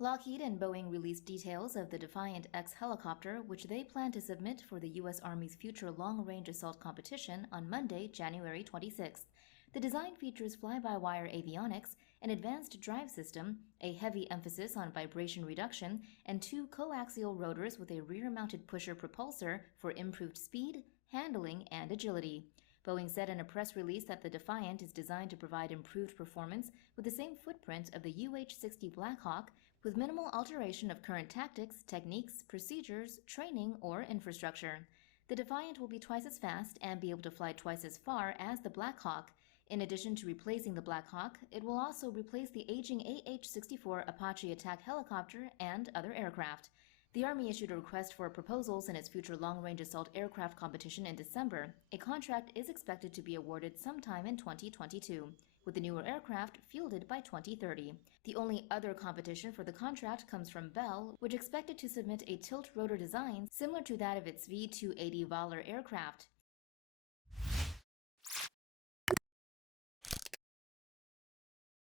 Lockheed and Boeing released details of the Defiant X helicopter, which they plan to submit for the U.S. Army's future long-range assault competition on Monday, January 26th. The design features fly-by-wire avionics, an advanced drive system, a heavy emphasis on vibration reduction, and two coaxial rotors with a rear-mounted pusher propulsor for improved speed, handling, and agility. Boeing said in a press release that the Defiant is designed to provide improved performance with the same footprint of the UH-60 Black Hawk, with minimal alteration of current tactics, techniques, procedures, training, or infrastructure. The Defiant will be twice as fast and be able to fly twice as far as the Black Hawk. In addition to replacing the Black Hawk, it will also replace the aging AH-64 Apache attack helicopter and other aircraft. The Army issued a request for proposals in its future long-range assault aircraft competition in December. A contract is expected to be awarded sometime in 2022, with the newer aircraft fielded by 2030. The only other competition for the contract comes from Bell, which expected to submit a tilt-rotor design similar to that of its V-280 Valor aircraft.